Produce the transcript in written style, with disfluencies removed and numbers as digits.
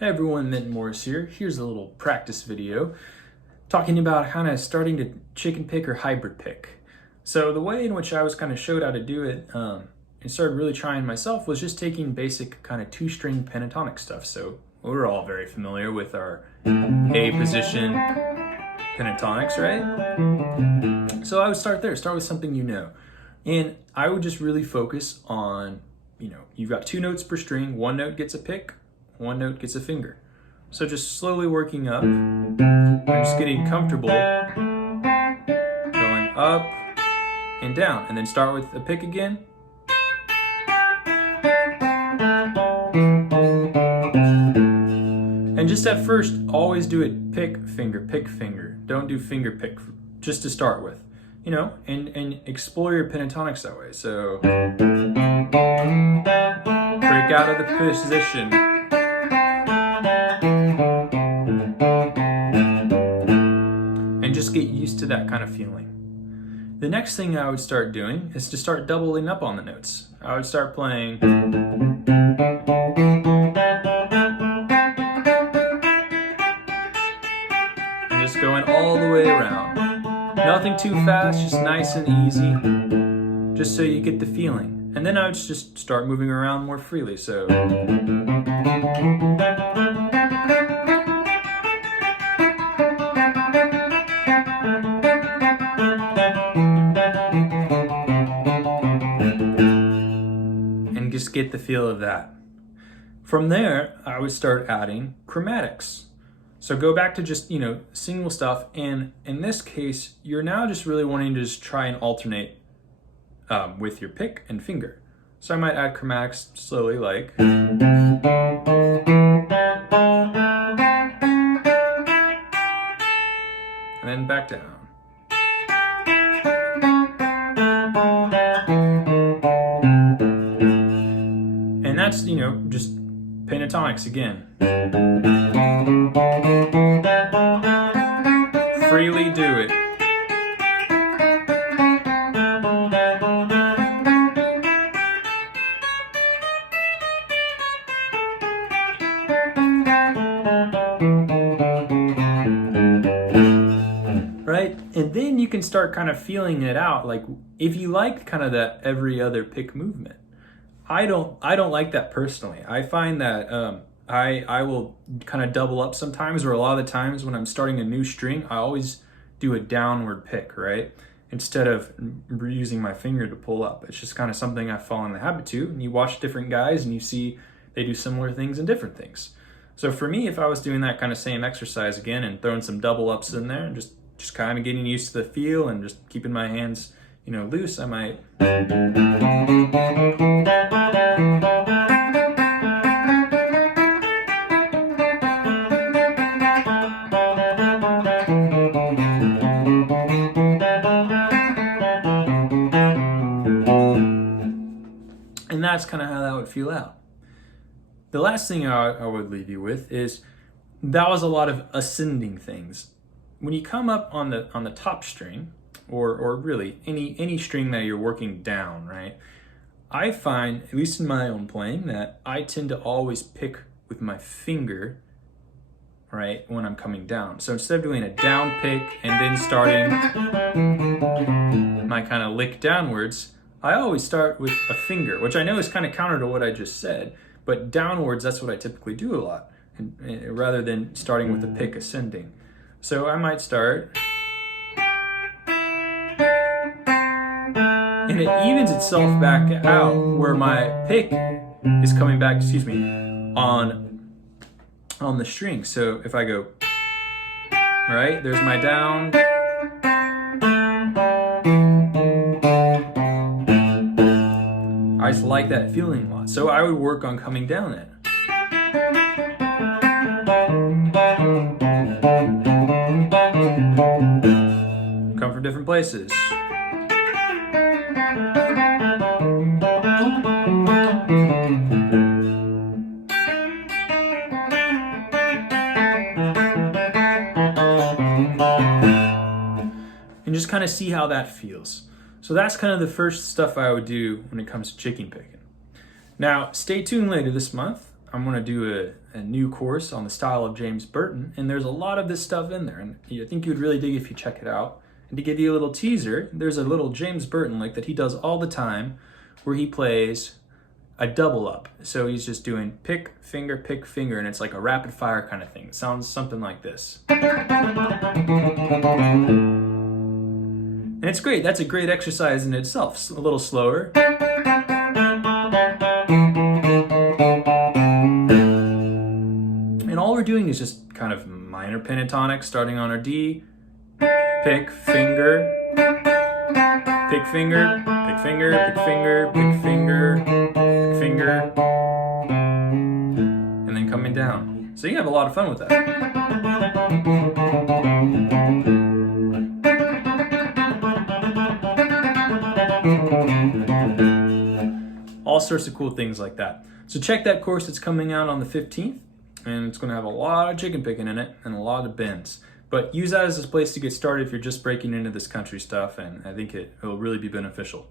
Hey everyone, Mint Morris here. Here's a little practice video talking about kind of starting to chicken pick or hybrid pick. So the way in which I was kind of showed how to do it and started really trying myself was just taking basic kind of two-string pentatonic stuff. So we're all very familiar with our A position pentatonics, right? So I would start there, start with something you know. And I would just really focus on, you've got two notes per string, one note gets a pick, one note gets a finger. So just slowly working up, and just getting comfortable going up and down, and then start with a pick again. And just at first, always do it pick, finger. Don't do finger pick, just to start with, and explore your pentatonics that way. So break out of the position. Just get used to that kind of feeling. The next thing I would start doing is to start doubling up on the notes. I would start playing and just going all the way around. Nothing too fast, just nice and easy, just so you get the feeling. And then I would just start moving around more freely. So just get the feel of that. From there, I would start adding chromatics. So go back to just, single stuff. And in this case, you're now just really wanting to just try and alternate with your pick and finger. So I might add chromatics slowly, like. And then back down. And that's, just pentatonics again. Freely do it. Right? And then you can start kind of feeling it out. Like if you like kind of that every other pick movement. I don't like that personally. I find that I will kind of double up sometimes, or a lot of the times when I'm starting a new string, I always do a downward pick, right? Instead of using my finger to pull up. It's just kind of something I've fallen the habit to. And you watch different guys and you see they do similar things and different things. So for me, if I was doing that kind of same exercise again and throwing some double ups in there and just kind of getting used to the feel and just keeping my hands loose, I might. And that's kind of how that would feel out. The last thing I would leave you with is that was a lot of ascending things. When you come up on the top string, or really any string that you're working down, right? I find, at least in my own playing, that I tend to always pick with my finger, right, when I'm coming down. So instead of doing a down pick and then starting my kind of lick downwards, I always start with a finger, which I know is kind of counter to what I just said, but downwards, that's what I typically do a lot, rather than starting with a pick ascending. So I might start, and it evens itself back out where my pick is coming back, on the string. So if I go, right, there's my down, I just like that feeling a lot. So I would work on coming down it. Come from different places. And just kind of see how that feels. So that's kind of the first stuff I would do when it comes to chicken picking. Now, stay tuned later this month. I'm going to do a new course on the style of James Burton, and there's a lot of this stuff in there, and I think you would really dig if you check it out. And to give you a little teaser, there's a little James Burton lick that he does all the time where he plays a double up. So he's just doing pick, finger, and it's like a rapid fire kind of thing. It sounds something like this. And it's great. That's a great exercise in itself. A little slower. And all we're doing is just kind of minor pentatonic, starting on our D, pick, finger, pick, finger, pick, finger, pick, finger, pick, finger, pick, finger, and then coming down. So you can have a lot of fun with that. All sorts of cool things like that. So check that course that's coming out on the 15th, and it's going to have a lot of chicken picking in it and a lot of bends. But use that as a place to get started if you're just breaking into this country stuff, and I think it will really be beneficial.